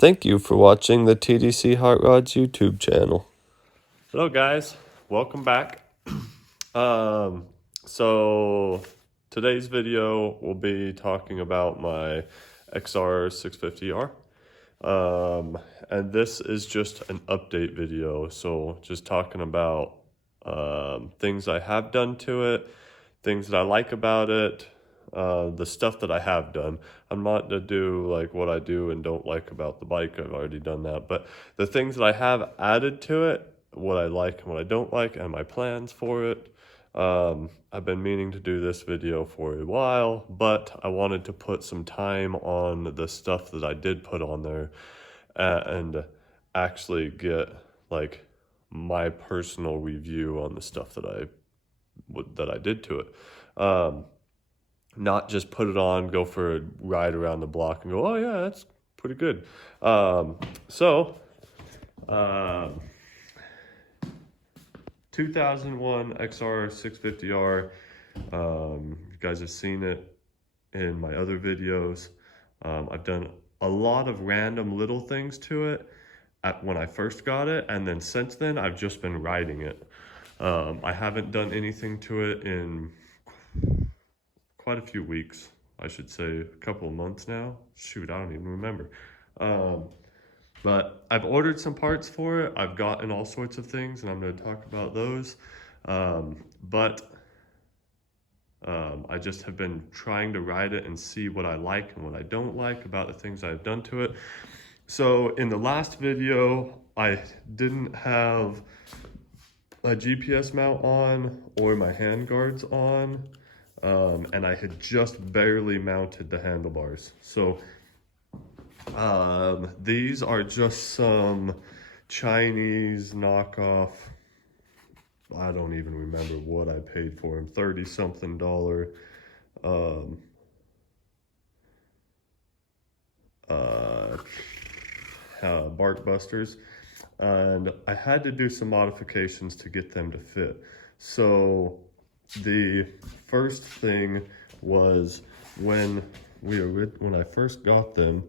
Thank you for watching the TDC Hot Rods YouTube channel. Hello guys, welcome back. So today's video will be talking about my XR650R. And this is just an update video, so just talking about things I have done to it, things that I like about it, the stuff that I have done. I'm not to do like what I do and don't like about the bike. I've already done that, but the things that I have added to it, what I like and what I don't like, and my plans for it. I've been meaning to do this video for a while, but I wanted to put some time on the stuff that I did put on there and actually get like my personal review on the stuff that I did to it. Not just put it on, go for a ride around the block and go, oh yeah, that's pretty good. So 2001 XR650R. You guys have seen it in my other videos. I've done a lot of random little things to it when I first got it, and then since then I've just been riding it. I haven't done anything to it in quite a few weeks, I should say a couple of months now. Shoot, I don't even remember. But I've ordered some parts for it. I've gotten all sorts of things, and I'm going to talk about those. I just have been trying to ride it and see what I like and what I don't like about the things I've done to it. So in the last video, I didn't have a GPS mount on or my hand guards on, and I had just barely mounted the handlebars. So these are just some Chinese knockoff. I don't even remember what I paid for them. $30-something. Bark busters, and I had to do some modifications to get them to fit. So the first thing was when I first got them,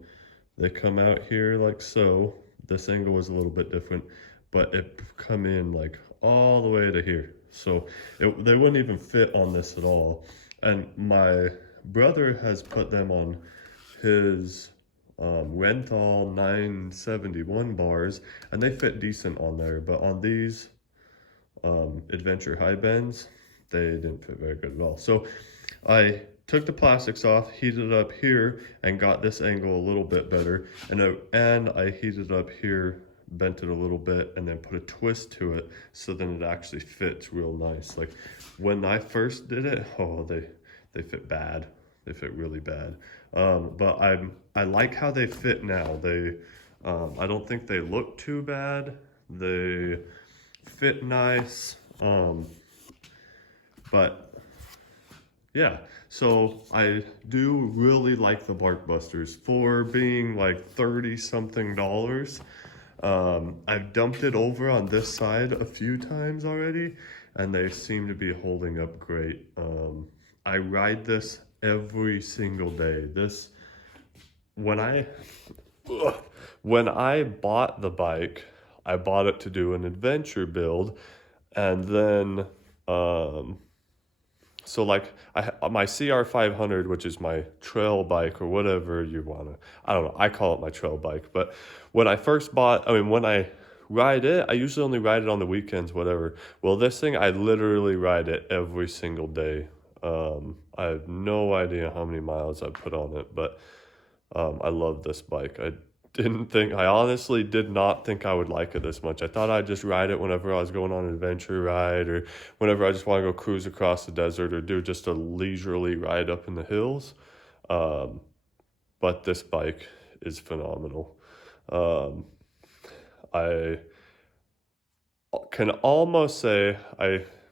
they come out here like so. This angle was a little bit different, but it come in like all the way to here. So they wouldn't even fit on this at all. And my brother has put them on his Renthal 971 bars, and they fit decent on there, but on these Adventure high bends, they didn't fit very good at all. So I took the plastics off, heated it up here, and got this angle a little bit better, and I heated up here, bent it a little bit, and then put a twist to it so then it actually fits real nice. Like when I first did it, oh, they fit bad. They fit really bad. But I like how they fit now. I don't think they look too bad. They fit nice. But yeah, so I do really like the bark busters for being like $30-something. I've dumped it over on this side a few times already, and they seem to be holding up great. I ride this every single day. When I bought the bike, I bought it to do an adventure build, and then so like my CR500, which is my trail bike or whatever you wanna, I don't know, I call it my trail bike. But when I first bought, when I ride it, I usually only ride it on the weekends, whatever. Well, this thing, I literally ride it every single day. I have no idea how many miles I've put on it, but I love this bike. I honestly did not think I would like it this much. I thought I'd just ride it whenever I was going on an adventure ride, or whenever I just want to go cruise across the desert or do just a leisurely ride up in the hills. But this bike is phenomenal. I can almost say,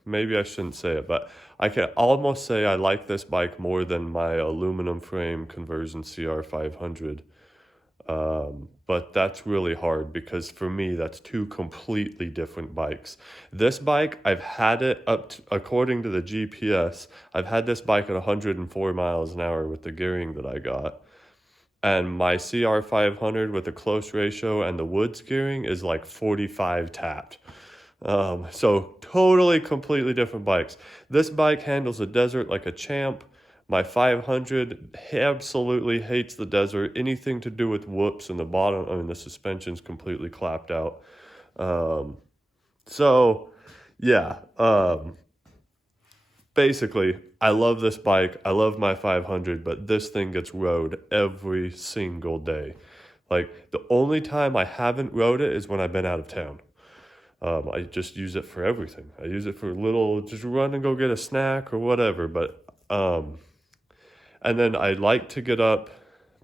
maybe I shouldn't say it, but I can almost say I like this bike more than my aluminum frame conversion CR500. But that's really hard because for me, that's two completely different bikes. This bike, I've had it according to the GPS, I've had this bike at 104 miles an hour with the gearing that I got. and my CR500 with a close ratio and the Woods gearing is like 45 tapped. So totally, completely different bikes. This bike handles the desert like a champ. My 500 absolutely hates the desert. Anything to do with whoops in the bottom, I mean, the suspension's completely clapped out. So, yeah. Basically, I love this bike. I love my 500, but this thing gets rode every single day. Like, the only time I haven't rode it is when I've been out of town. I just use it for everything. I use it for just run and go get a snack or whatever. And then I like to get up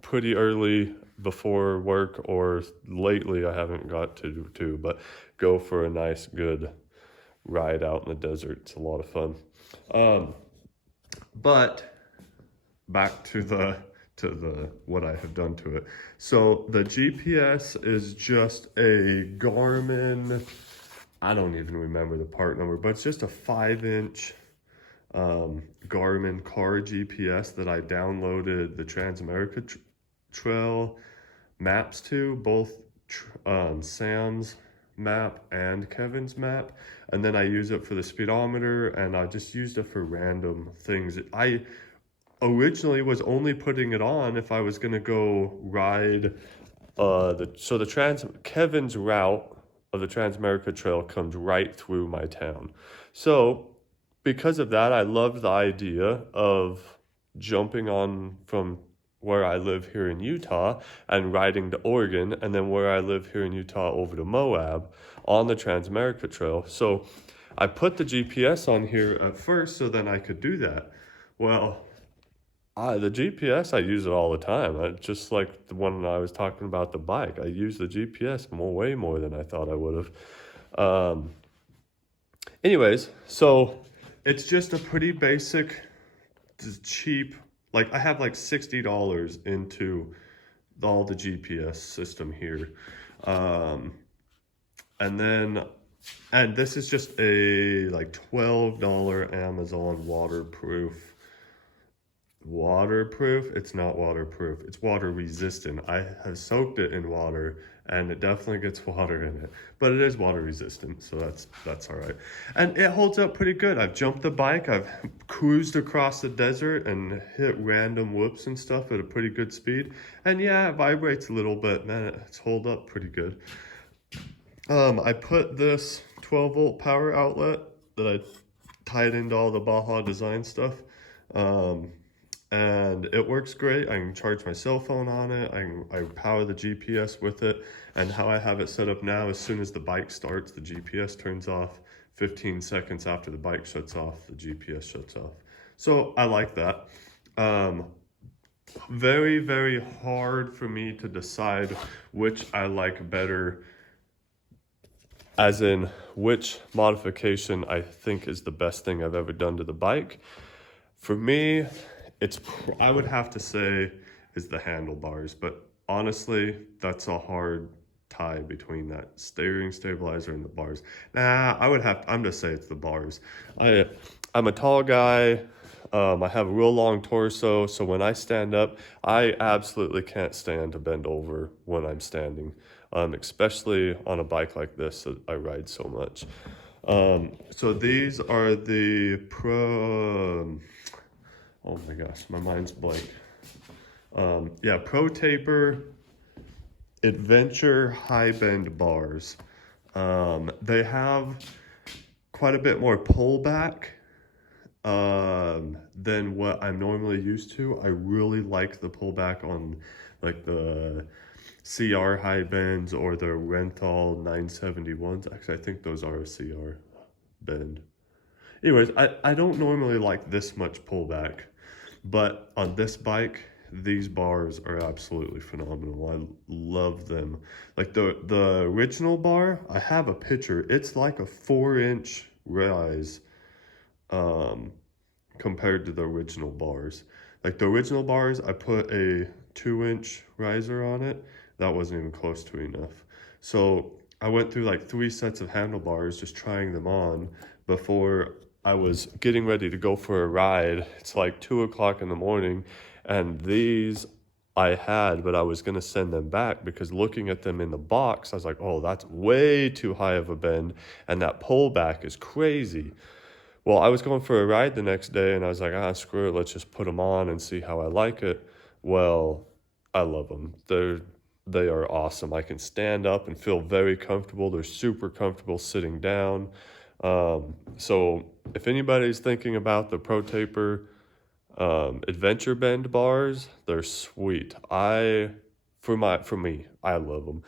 pretty early before work, or lately I haven't got to, but go for a nice, good ride out in the desert. It's a lot of fun. But back to the what I have done to it. So the GPS is just a Garmin, I don't even remember the part number, but it's just a 5-inch Garmin car GPS that I downloaded the Transamerica Trail maps to, both Sam's map and Kevin's map, and then I use it for the speedometer, and I just used it for random things. I originally was only putting it on if I was gonna go ride Kevin's route of the Transamerica Trail comes right through my town. So because of that, I loved the idea of jumping on from where I live here in Utah and riding to Oregon, and then where I live here in Utah over to Moab on the Transamerica Trail. So I put the GPS on here at first so then I could do that. Well, the GPS, I use it all the time. Just like the one I was talking about, the bike. I use the GPS way more than I thought I would have. Anyways, so it's just a pretty basic, cheap, like I have like $60 into all the GPS system here. And this is just a like $12 Amazon waterproof. It's not waterproof, it's water resistant. I have soaked it in water and it definitely gets water in it, but it is water resistant, so that's all right. And it holds up pretty good. I've jumped the bike, I've cruised across the desert and hit random whoops and stuff at a pretty good speed, and yeah, it vibrates a little bit. Man, it's held up pretty good. I put this 12-volt power outlet that I tied into all the Baja Design stuff, and it works great. I can charge my cell phone on it. I power the GPS with it, and how I have it set up now, as soon as the bike starts, the GPS turns off. 15 seconds after the bike shuts off, the GPS shuts off. So I like that. Very, very hard for me to decide which I like better, as in which modification I think is the best thing I've ever done to the bike. For me, I would have to say is the handlebars, but honestly, that's a hard tie between that steering stabilizer and the bars. I'm just say it's the bars. I'm a tall guy. I have a real long torso, so when I stand up, I absolutely can't stand to bend over when I'm standing, especially on a bike like this that I ride so much. So these are the oh my gosh, my mind's blank. Pro Taper Adventure High Bend bars. They have quite a bit more pullback than what I'm normally used to. I really like the pullback on like the CR high bends or the Renthal 971s. Actually, I think those are a CR bend. Anyways, I don't normally like this much pullback, but on this bike, these bars are absolutely phenomenal. I love them. Like the original bar, I have a picture. It's like a 4-inch rise compared to the original bars. Like the original bars, I put a 2-inch riser on it. That wasn't even close to enough. So I went through like 3 sets of handlebars, just trying them on before I was getting ready to go for a ride. It's like 2 o'clock in the morning, and these I had, but I was going to send them back because looking at them in the box, I was like, oh, that's way too high of a bend. And that pullback is crazy. Well, I was going for a ride the next day and I was like, screw it. Let's just put them on and see how I like it. Well, I love them. They are awesome. I can stand up and feel very comfortable. They're super comfortable sitting down. So if anybody's thinking about the Pro Taper adventure bend bars, they're sweet. For me, I love them.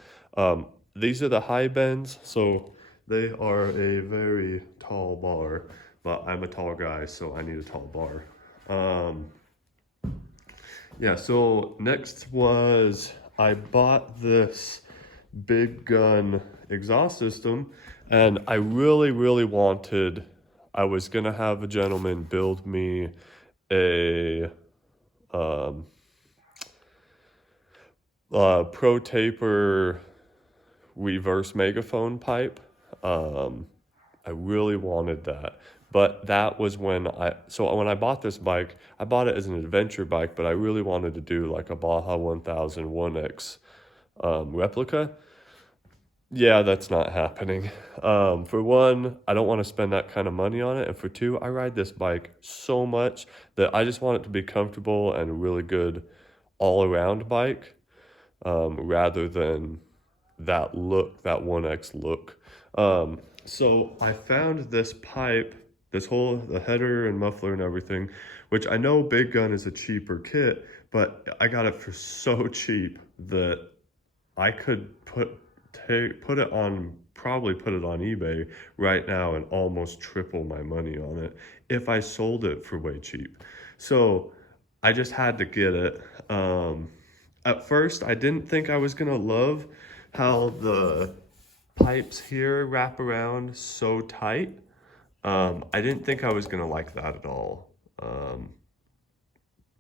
These are the high bends, so they are a very tall bar, but I'm a tall guy, so I need a tall bar. Yeah, so next was I bought this big gun exhaust system, and I really, really wanted, I was gonna have a gentleman build me a Pro Taper reverse megaphone pipe. I really wanted that. But that was when I bought this bike, I bought it as an adventure bike, but I really wanted to do like a Baja 1000 1X replica. Yeah, that's not happening. For one, I don't want to spend that kind of money on it. And for two, I ride this bike so much that I just want it to be comfortable and a really good all-around bike, rather than that 1X look. So I found this pipe, the header and muffler and everything, which I know Big Gun is a cheaper kit, but I got it for so cheap that I could probably put it on eBay right now and almost triple my money on it if I sold it for way cheap. So I just had to get it. At first, I didn't think I was gonna love how the pipes here wrap around so tight. I didn't think I was gonna like that at all.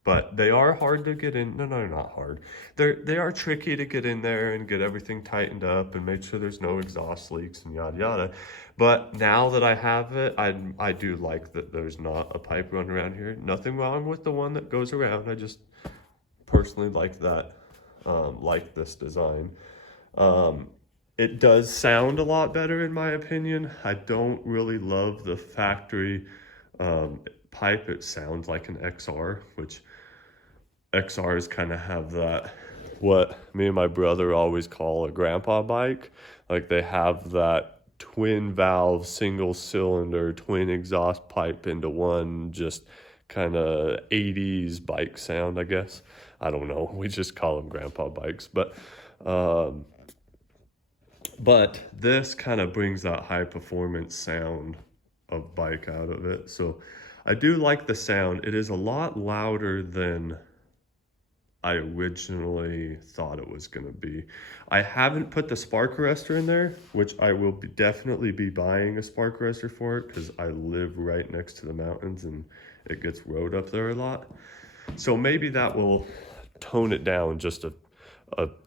But they are hard to get in. No, they're not hard. They are tricky to get in there and get everything tightened up and make sure there's no exhaust leaks and yada yada. But now that I have it, I do like that there's not a pipe running around here. Nothing wrong with the one that goes around. I just personally like that, like this design. It does sound a lot better in my opinion. I don't really love the factory pipe. It sounds like an XR, which XRs kind of have that, what me and my brother always call a grandpa bike. Like they have that twin valve, single cylinder, twin exhaust pipe into one, just kind of 80s bike sound, I guess. I don't know. We just call them grandpa bikes. But this kind of brings that high performance sound of bike out of it. So I do like the sound. It is a lot louder than I originally thought it was going to be. I haven't put the spark arrestor in there, which I will definitely be buying a spark arrestor for it because I live right next to the mountains and it gets rode up there a lot. So maybe that will tone it down just a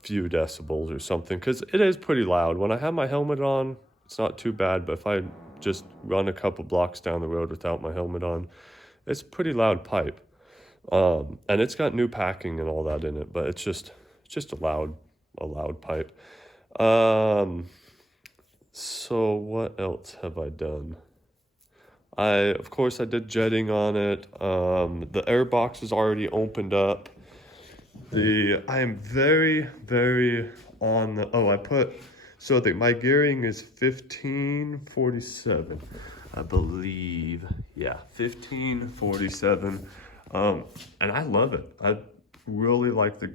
few decibels or something, because it is pretty loud. When I have my helmet on, it's not too bad, but if I just run a couple blocks down the road without my helmet on, it's a pretty loud pipe. And it's got new packing and all that in it, but it's just a loud pipe. So what else have I done? Of course I did jetting on it. The air box is already opened up. I am very, very on the, my gearing is 1547, I believe. Yeah, 1547. And I love it. I really like the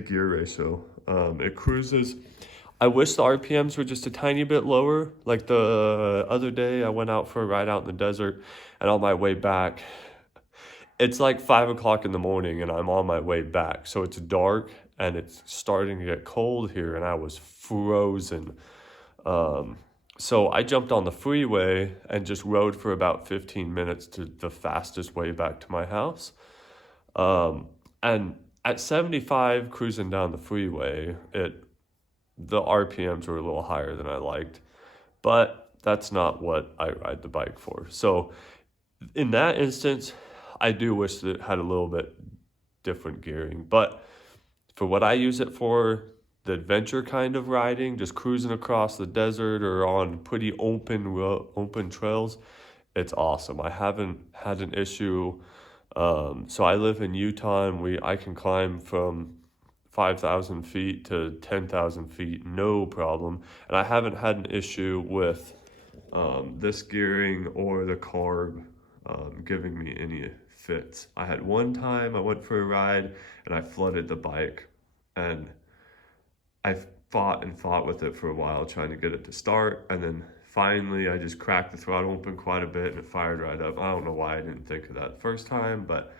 gear ratio. It cruises. I wish the RPMs were just a tiny bit lower. Like the other day, I went out for a ride out in the desert, and on my way back, it's like 5 o'clock in the morning, and I'm on my way back. So it's dark, and it's starting to get cold here, and I was frozen. So I jumped on the freeway and just rode for about 15 minutes to the fastest way back to my house. And at 75 cruising down the freeway, the RPMs were a little higher than I liked, but that's not what I ride the bike for. So in that instance, I do wish that it had a little bit different gearing, but for what I use it for, the adventure kind of riding, just cruising across the desert or on pretty open trails, it's awesome. I haven't had an issue. So I live in Utah, and I can climb from 5,000 feet to 10,000 feet, no problem. And I haven't had an issue with this gearing or the carb giving me any fits. I had one time I went for a ride and I flooded the bike, and I fought and fought with it for a while trying to get it to start, and then finally I just cracked the throttle open quite a bit and it fired right up. I don't know why I didn't think of that first time, but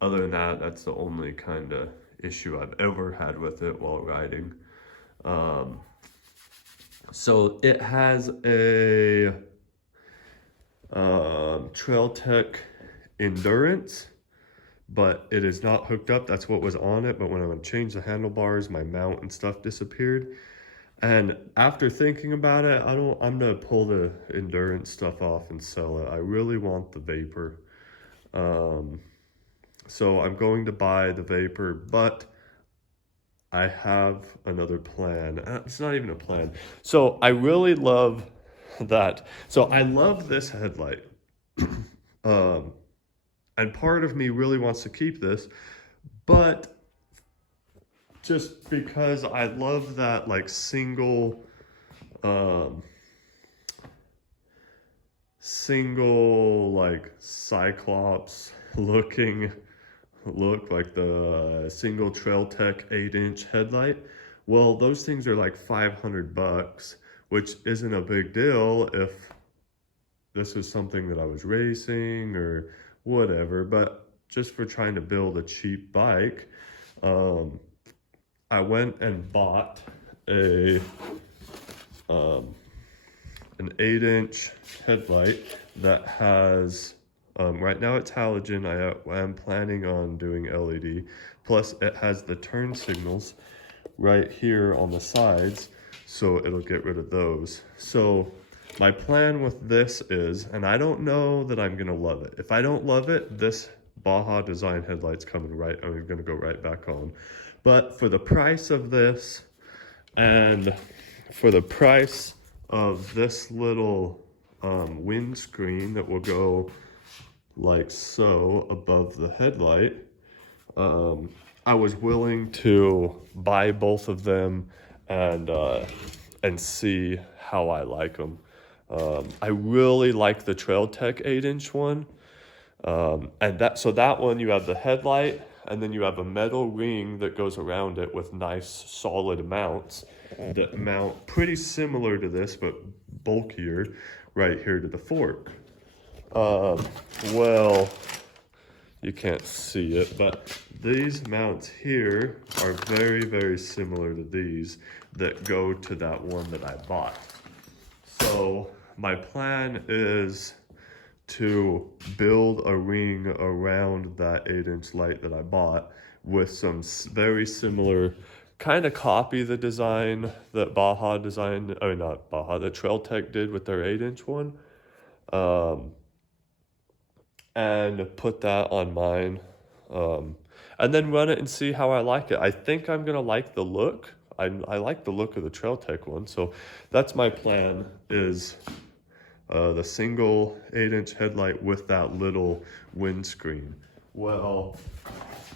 other than that, that's the only kind of issue I've ever had with it while riding. So it has a Trail Tech Endurance, but it is not hooked up. That's what was on it, but when I would change the handlebars, my mount and stuff disappeared. And after thinking about it, I'm gonna pull the endurance stuff off and sell it. I really want the Vapor. So I'm going to buy the Vapor, but I have another plan. It's not even a plan. So I really love that. So I love this headlight. And part of me really wants to keep this, but just because I love that like single like Cyclops looking look, like the single Trail Tech 8-inch headlight. Well, those things are like $500, which isn't a big deal if this was something that I was racing or whatever, but just for trying to build a cheap bike, I went and bought an 8-inch headlight that has, right now it's halogen. I am planning on doing LED. Plus it has the turn signals right here on the sides, so it'll get rid of those. So my plan with this is, and I don't know that I'm gonna love it. If I don't love it, this Baja design headlight's coming right, I'm gonna go right back on. But for the price of this, and for the price of this little windscreen that will go like so above the headlight, I was willing to buy both of them and see how I like them. I really like the Trail Tech 8-inch one. And that one, you have the headlight, and then you have a metal ring that goes around it with nice solid mounts that mount pretty similar to this, but bulkier right here to the fork. Well, you can't see it, but these mounts here are very, very similar to these that go to that one that I bought. So my plan is to build a ring around that 8-inch light that I bought with some very similar, kind of copy the design that Baja designed, or not Baja, that Trail Tech did with their 8-inch one. And put that on mine, and then run it and see how I like it. I think I'm gonna like the look. I like the look of the Trail Tech one, so that's my plan, is the single 8-inch headlight with that little windscreen. Well,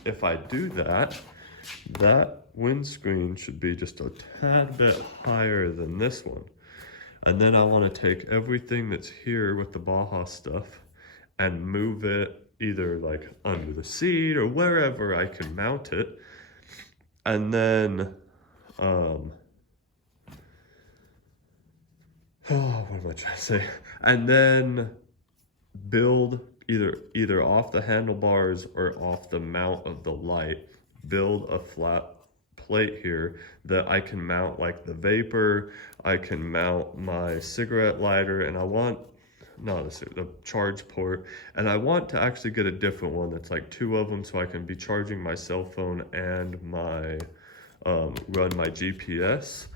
if I do that, that windscreen should be just a tad bit higher than this one. And then I want to take everything that's here with the Baja stuff and move it either like under the seat or wherever I can mount it. And then, what am I trying to say? And then build either off the handlebars or off the mount of the light, build a flat plate here that I can mount like the Vapor. I can mount my cigarette lighter, and I want, the charge port, and I want to actually get a different one that's like 2 of them, so I can be charging my cell phone and my run my GPS.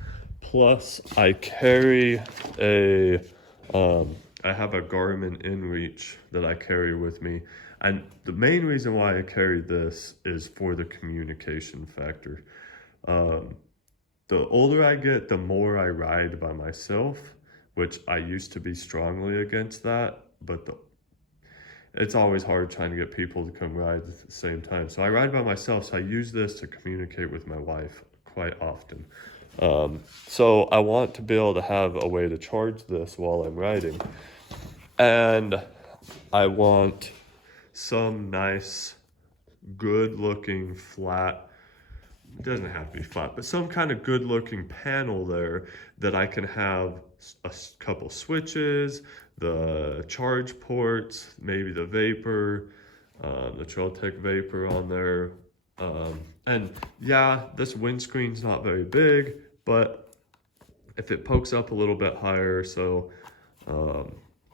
Plus I carry I have a Garmin InReach that I carry with me, and the main reason why I carry this is for the communication factor. The older I get, the more I ride by myself, which I used to be strongly against that, but it's always hard trying to get people to come ride at the same time. So I ride by myself, so I use this to communicate with my wife quite often. So I want to be able to have a way to charge this while I'm riding. And I want some nice, good looking flat, it doesn't have to be flat, but some kind of good looking panel there that I can have a couple switches, the charge ports, maybe the vapor, the Trailtech vapor on there. And yeah, this windscreen's not very big, but if it pokes up a little bit higher, so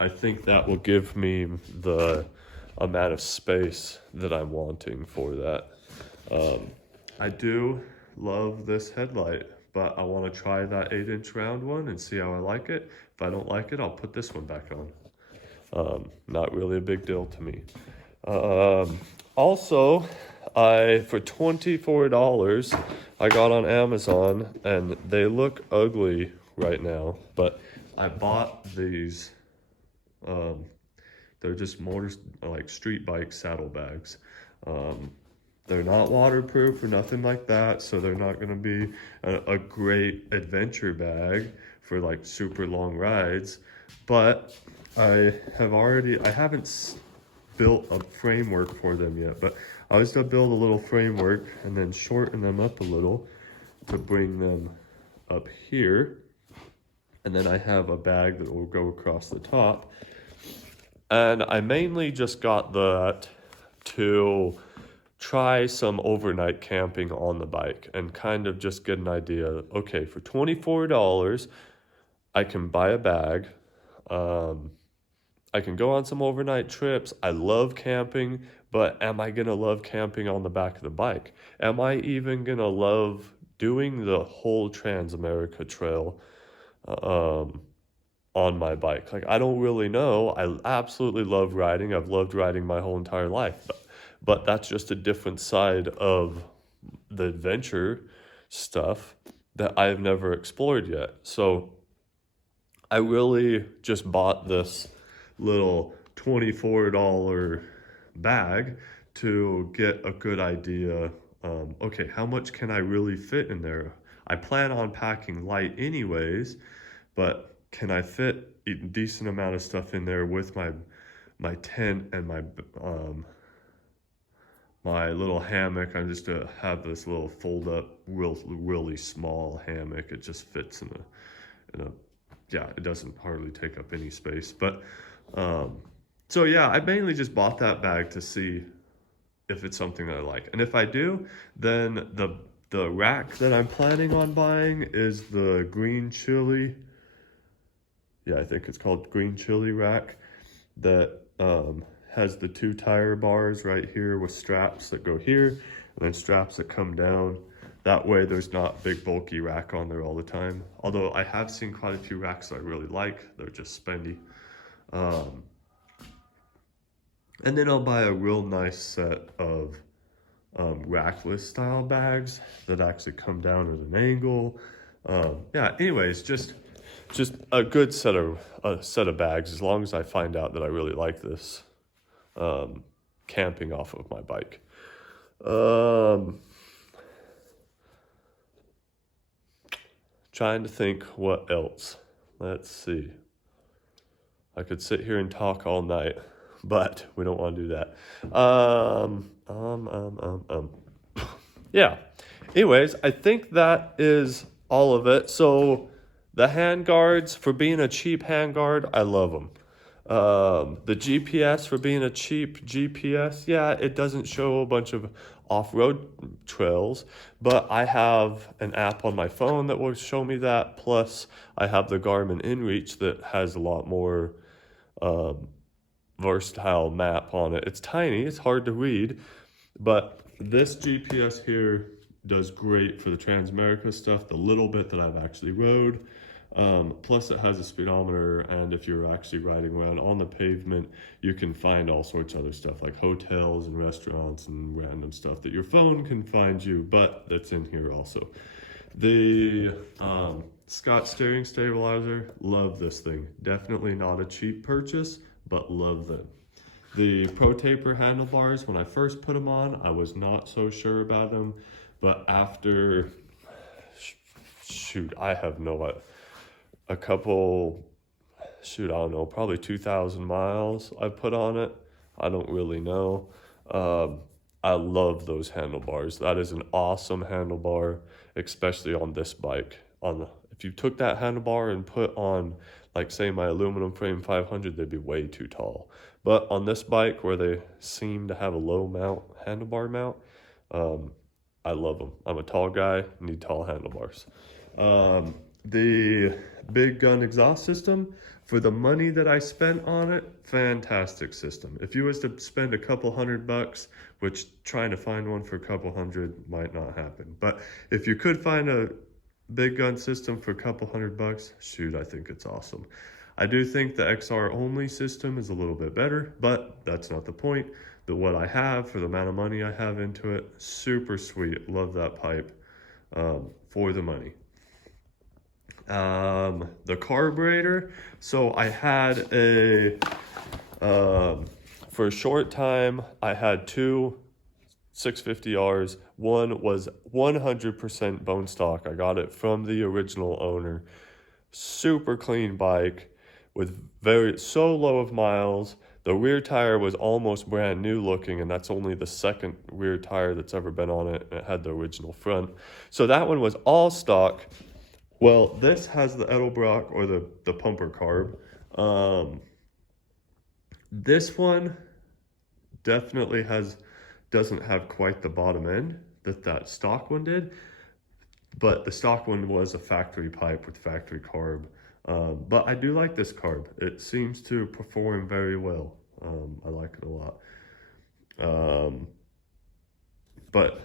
I think that will give me the amount of space that I'm wanting for that. I do love this headlight, but I want to try that 8-inch round one and see how I like it. If I don't like it, I'll put this one back on. Not really a big deal to me. Also, for $24, I got on Amazon, and they look ugly right now, but I bought these. They're just like street bike saddlebags. They're not waterproof or nothing like that, so they're not going to be a great adventure bag for like super long rides. But I haven't built a framework for them yet, but I was going to build a little framework and then shorten them up a little to bring them up here. And then I have a bag that will go across the top. And I mainly just got that to try some overnight camping on the bike and kind of just get an idea. Okay, for $24, I can buy a bag. I can go on some overnight trips. I love camping, but am I gonna love camping on the back of the bike? Am I even gonna love doing the whole Trans-America Trail on my bike? Like, I don't really know. I absolutely love riding. I've loved riding my whole entire life, but that's just a different side of the adventure stuff that I've never explored yet. So I really just bought this little $24 bag to get a good idea. Okay, how much can I really fit in there? I plan on packing light anyways, but can I fit a decent amount of stuff in there with my tent and my little hammock? I'm just to have this little fold up, really small hammock. It just fits in a yeah, it doesn't hardly take up any space. But so yeah, I mainly just bought that bag to see if it's something that I like. And if I do, then the rack that I'm planning on buying is the green chili. Yeah, I think it's called green chili rack that has the 2 tire bars right here with straps that go here and then straps that come down. That way there's not big bulky rack on there all the time. Although I have seen quite a few racks that I really like. They're just spendy. And then I'll buy a real nice set of rackless style bags that actually come down at an angle. Yeah, anyways, just a good set of bags, as long as I find out that I really like this camping off of my bike. Trying to think what else. Let's see. I could sit here and talk all night, but we don't want to do that. Yeah. Anyways, I think that is all of it. So the hand guards, for being a cheap hand guard, I love them. The GPS, for being a cheap GPS, yeah, it doesn't show a bunch of off-road trails, but I have an app on my phone that will show me that. Plus, I have the Garmin InReach that has a lot more versatile map on it. It's tiny, it's hard to read, but this GPS here does great for the Transamerica stuff, the little bit that I've actually rode. Plus it has a speedometer, and if you're actually riding around on the pavement, you can find all sorts of other stuff like hotels and restaurants and random stuff that your phone can find you, but that's in here also. The Scott steering stabilizer, love this thing. Definitely not a cheap purchase, but love them. The Pro Taper handlebars, when I first put them on, I was not so sure about them, but after, shoot, I have no, a couple, shoot, I don't know, probably 2,000 miles I put on it. I don't really know. I love those handlebars. That is an awesome handlebar, especially on this bike. If you took that handlebar and put on, like say my aluminum frame 500, they'd be way too tall. But on this bike where they seem to have a low mount, handlebar mount, I love them. I'm a tall guy, need tall handlebars. The big gun exhaust system, for the money that I spent on it, fantastic system. If you was to spend a couple $100, which trying to find one for a couple hundred might not happen, but if you could find a big gun system for a couple $100, shoot, I think it's awesome. I do think the XR only system is a little bit better, but that's not the point. What I have for the amount of money I have into it, super sweet. Love that pipe for the money. The carburetor, so I had for a short time I had two 650Rs. One was 100% bone stock. I got it from the original owner. Super clean bike with so low of miles. The rear tire was almost brand new looking, and that's only the second rear tire that's ever been on it. It had the original front. So that one was all stock. Well, this has the Edelbrock or the pumper carb. This one definitely doesn't have quite the bottom end that stock one did, but the stock one was a factory pipe with factory carb. But I do like this carb. It seems to perform very well. I like it a lot. But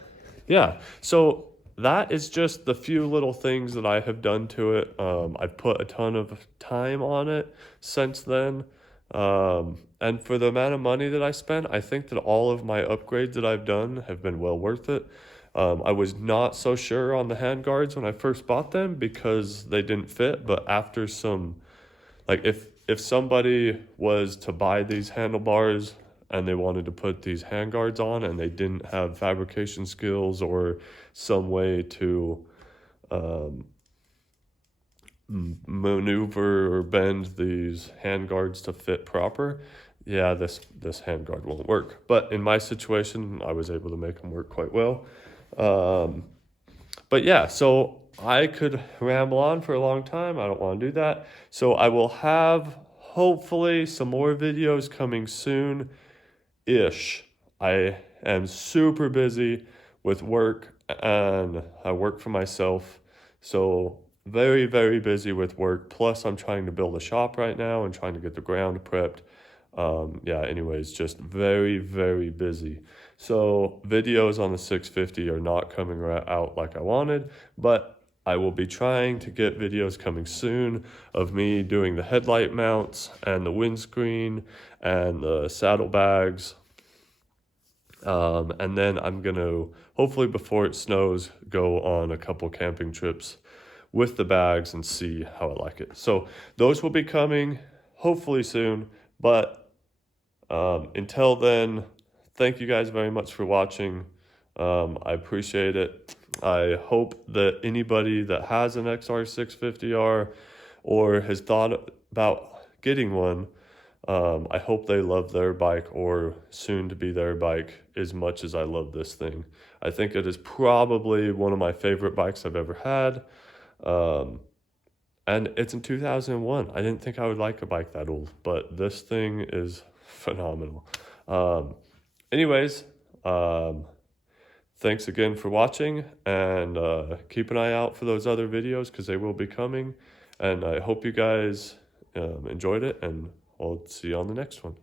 yeah, so that is just the few little things that I have done to it. I've put a ton of time on it since then. And for the amount of money that I spent, I think that all of my upgrades that I've done have been well worth it. I was not so sure on the handguards when I first bought them because they didn't fit, but after some, like if somebody was to buy these handlebars and they wanted to put these handguards on and they didn't have fabrication skills or some way to maneuver or bend these handguards to fit proper, yeah, this handguard won't work. But in my situation, I was able to make them work quite well. But yeah, so I could ramble on for a long time. I don't want to do that. So I will have hopefully some more videos coming soon-ish. I am super busy with work and I work for myself. So very, very busy with work. Plus I'm trying to build a shop right now and trying to get the ground prepped. Yeah, anyways, just very, very busy. So videos on the 650 are not coming out like I wanted, but I will be trying to get videos coming soon of me doing the headlight mounts and the windscreen and the saddlebags. And then I'm going to, hopefully before it snows, go on a couple camping trips with the bags and see how I like it. So those will be coming hopefully soon, but until then, thank you guys very much for watching. I appreciate it. I hope that anybody that has an XR650R or has thought about getting one, I hope they love their bike or soon to be their bike as much as I love this thing. I think it is probably one of my favorite bikes I've ever had. And it's in 2001. I didn't think I would like a bike that old, but this thing is phenomenal. Anyways, thanks again for watching, and keep an eye out for those other videos because they will be coming. And I hope you guys enjoyed it, and I'll see you on the next one.